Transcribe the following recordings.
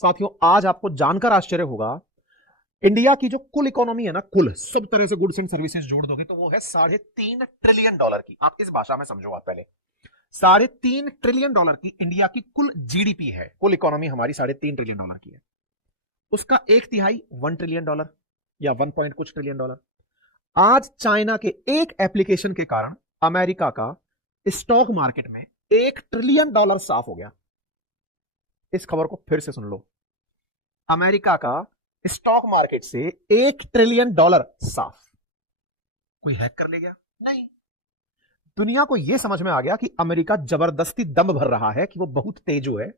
साथियों, आज आपको जानकर आश्चर्य होगा, इंडिया की जो कुल इकोनॉमी है ना, कुल सब तरह से गुड्स एंड सर्विसेज जोड़ दोगे तो वो है $3.5 ट्रिलियन की। आप इस भाषा में समझो। आप पहले $3.5 ट्रिलियन की इंडिया की कुल जीडीपी है। कुल इकोनॉमी हमारी $3.5 ट्रिलियन की है। उसका एक तिहाई $1 ट्रिलियन या 1 पॉइंट कुछ ट्रिलियन डॉलर आज चाइना के एक एप्लीकेशन के कारण अमेरिका का स्टॉक मार्केट में $1 ट्रिलियन साफ हो गया। इस खबर को फिर से सुन लो। अमेरिका का स्टॉक मार्केट से $1 ट्रिलियन साफ। कोई हैक कर ले गया? नहीं। दुनिया को यह समझ में आ गया कि अमेरिका जबरदस्ती दम भर रहा है कि वो बहुत तेजो है।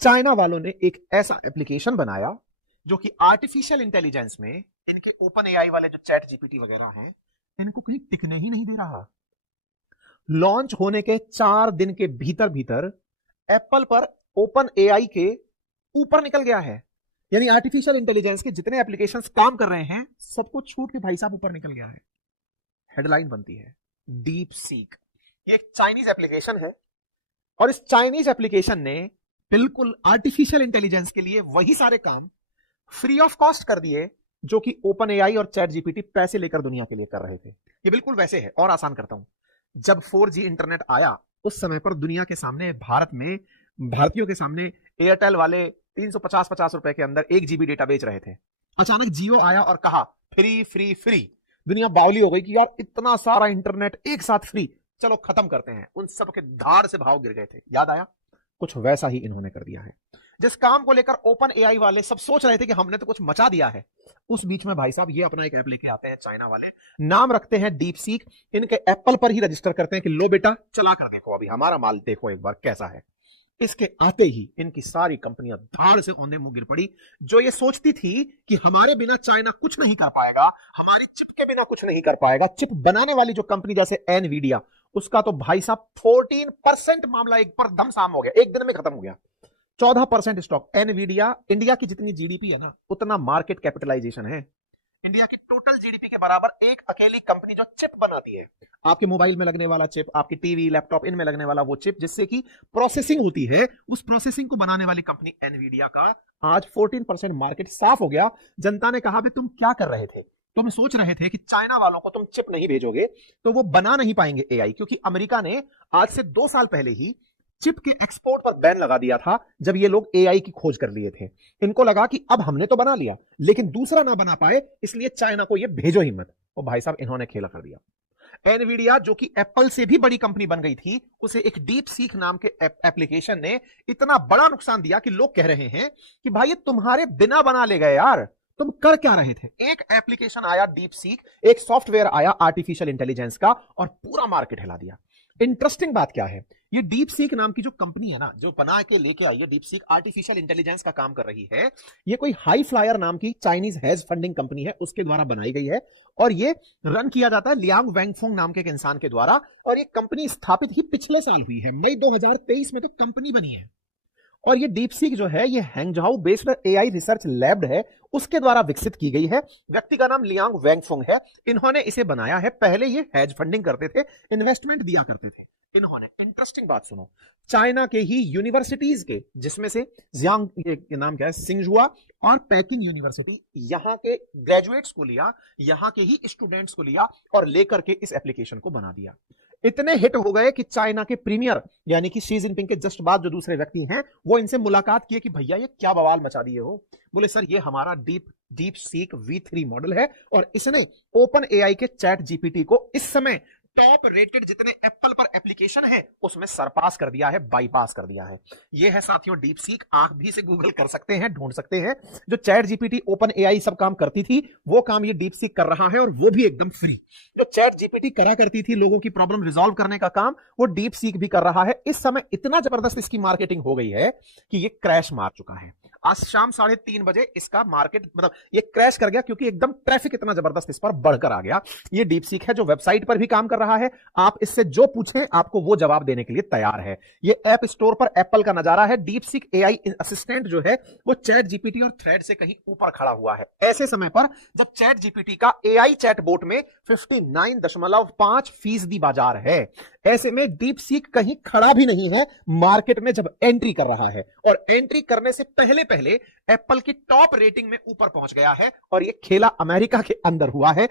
चाइना वालों ने एक ऐसा एप्लीकेशन बनाया जो कि आर्टिफिशियल इंटेलिजेंस में इनके ओपन एआई वाले जो चैट जीपीटी वगैरह हैं, इनको कहीं टिकने ही नहीं दे रहा। लॉन्च होने के 4 दिन के भीतर भीतर एप्पल पर ओपन एआई के ऊपर निकल गया है। यानी आर्टिफिशियल इंटेलिजेंस के जितने एप्लीकेशंस काम कर रहे हैं, सबको छूट के भाई साहब ऊपर निकल गया है। हेडलाइन बनती है डीप सीक। ये एक चाइनीज एप्लीकेशन है और इस चाइनीज एप्लीकेशन ने बिल्कुल आर्टिफिशियल इंटेलिजेंस के लिए वही सारे काम फ्री ऑफ कॉस्ट कर दिए जो कि ओपन एआई और चैट जीपीटी पैसे लेकर दुनिया के लिए कर रहे थे। ये बिल्कुल वैसे है। और आसान करता हूं, जब 4G इंटरनेट आया उस समय पर दुनिया के सामने, भारत में भारतीयों के सामने एयरटेल वाले 350 रुपए के अंदर 1 GB डेटा बेच रहे थे। अचानक जियो आया और कहा फ्री फ्री फ्री। दुनिया बावली हो गई कि यार इतना सारा इंटरनेट एक साथ फ्री, चलो खत्म करते हैं। उन सब के धाड़ से भाव गिर गए थे। याद आया? कुछ वैसा ही इन्होंने कर दिया है। जिस काम को लेकर ओपन एआई वाले सब सोच रहे थे कि हमने तो कुछ मचा दिया है, उस बीच में भाई साहब ये अपना एक ऐप लेके आते हैं चाइना वाले। नाम रखते हैं डीप सीक। इनके एप्पल पर ही रजिस्टर करते हैं कि लो बेटा चला कर देखो, अभी हमारा माल देखो एक बार कैसा है। इसके आते ही इनकी सारी कंपनियां धाड़ से औंधे मुंह गिर पड़ी। जो ये सोचती थी कि हमारे बिना चाइना कुछ नहीं कर पाएगा, हमारी चिप के बिना कुछ नहीं कर पाएगा। चिप बनाने वाली जो कंपनी जैसे एनवीडिया, उसका तो भाई साहब 14% मामला एक पर दम साम हो गया, एक दिन में खत्म हो गया। 14% स्टॉक। एनवीडिया इंडिया की जितनी जीडीपी है ना, उतना मार्केट कैपिटलाइजेशन है। इंडिया की टोटल जीडीपी के बराबर एक अकेली कंपनी जो चिप बनाती है, आपके मोबाइल में लगने वाला चिप, आपकी टीवी लैपटॉप इनमें लगने वाला वो चिप जिससे कि प्रोसेसिंग होती है, उस प्रोसेसिंग को बनाने वाली कंपनी एनवीडिया का आज 14% मार्केट साफ हो गया। जनता ने कहा, तुम क्या कर रहे थे? तुम सोच रहे थे कि चाइना वालों को तुम चिप नहीं भेजोगे तो वो बना नहीं पाएंगे एआई, क्योंकि अमेरिका ने आज से 2 साल पहले ही चिप के एक्सपोर्ट पर बैन लगा दिया था जब ये लोग एआई की खोज कर लिए थे। इनको लगा कि अब हमने तो बना लिया लेकिन दूसरा ना बना पाए, इसलिए चाइना को ये भेजो ही मत। और भाई साहब इन्होंने खेला कर दिया। एनवीडिया जो कि एप्पल से भी बड़ी कंपनी बन गई थी, उसे एक डीप सीक नाम के एप्लीकेशन ने इतना बड़ा नुकसान दिया कि लोग कह रहे हैं कि भाई ये तुम्हारे बिना बना ले गए यार, तुम कर क्या रहे थे? एक एप्लीकेशन आया डीप सीक, एक सॉफ्टवेयर आया आर्टिफिशियल इंटेलिजेंस का और पूरा मार्केट हिला दिया। इंटरेस्टिंग बात क्या है, ये डीप सीक नाम की जो कंपनी है ना, जो बना के लेके आई है, डीप सीक आर्टिफिशियल इंटेलिजेंस का काम कर रही है। ये कोई हाई फ्लायर नाम की चाइनीज हेज फंडिंग कंपनी है, उसके द्वारा बनाई गई है और ये रन किया जाता है लियांग वेंगफोंग नाम के एक इंसान के द्वारा। और ये कंपनी स्थापित ही पिछले साल हुई है, मई 2023 में तो कंपनी बनी है। और ये डीप सीक जो है, ये हैंगझाऊ बेस्ड एआई रिसर्च लैब है, उसके द्वारा विकसित की गई है। व्यक्ति का नाम लियांग वेंगफोंग है। इन्होंने इसे बनाया है। पहले ये हेज फंडिंग करते थे, इन्वेस्टमेंट दिया करते थे इन्होंने। इंटरेस्टिंग बात सुनो, चाइना के ही यूनिवर्सिटीज के, जिसमें से जियांग, ये नाम क्या है, सिंगजुआ और पेकिंग यूनिवर्सिटी, यहां के ग्रेजुएट्स को लिया, यहां के ही स्टूडेंट्स को लिया और लेकर के इस एप्लीकेशन को बना दिया। इतने हिट हो गए कि चाइना के प्रीमियर यानी कि शी जिनपिंग के जस्ट बाद जो दूसरे व्यक्ति हैं, वो इनसे मुलाकात किए कि भैया ये क्या बवाल मचा दिए हो। बोले सर ये हमारा डीप सीक V3 मॉडल है और इसने ओपन एआई के चैट जीपीटी को इस समय टॉप रेटेड जितने एप्पल पर एप्लीकेशन है उसमें सरपास कर दिया है, बाईपास कर दिया है। ये है साथियों डीप सीक। आंख भी से गूगल कर सकते हैं, ढूंढ सकते हैं। जो चैट जीपीटी ओपन एआई सब काम करती थी, वो काम ये डीप सीक कर रहा है और वो भी एकदम फ्री। जो चैट जीपीटी करा करती थी लोगों की प्रॉब्लम रिजॉल्व करने का काम, वो डीप सीक भी कर रहा है। इस समय इतना जबरदस्त इसकी मार्केटिंग हो गई है कि ये क्रैश मार चुका है। आज शाम 3:30 बजे इसका मार्केट, मतलब ये क्रैश कर गया क्योंकि एकदम ट्रैफिक इतना जबरदस्त इस पर बढ़कर आ गया। ये डीप सीक है जो वेबसाइट पर भी काम कर रहा है। आप इससे जो पूछें आपको वो जवाब देने के लिए तैयार है। ये ऐप स्टोर पर एप्पल का नजारा है। डीप सीक एआई असिस्टेंट जो है वो चैट जीपीटी और थ्रेड से कहीं ऊपर खड़ा हुआ है। ऐसे समय पर जब चैट जीपीटी का एआई चैटबॉट में 59.5% बाजार है, ऐसे में डीप सीक कहीं खड़ा भी नहीं है, मार्केट में जब एंट्री कर रहा है। और एंट्री करने से पहले पहले एप्पल की टॉप रेटिंग में ऊपर पहुंच गया है और ये खेला अमेरिका के अंदर हुआ है।